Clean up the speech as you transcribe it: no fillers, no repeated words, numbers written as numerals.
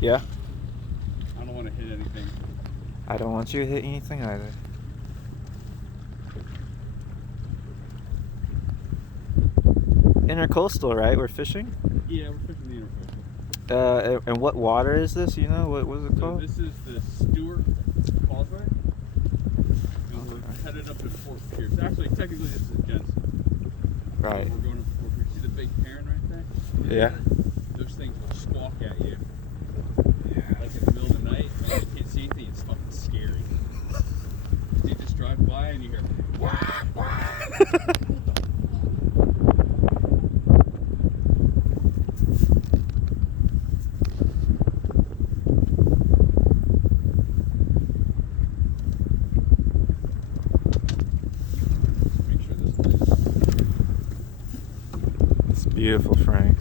Yeah? I don't want to hit anything. I don't want you to hit anything either. Intercoastal, right? We're fishing? Yeah, we're fishing the intercoastal. And what water is this? You know, what was it called? This is the Stewart Causeway. And we're headed up to Fort Pierce. Actually, technically, this is Jensen. Right. We're going up to Fort Pierce. See the big heron right there? Yeah. Those things will squawk at you. Yeah. Like in the middle of the night, like you can't see anything. It's fucking scary. So you just drive by and you hear wah, wah. It's beautiful, Frank.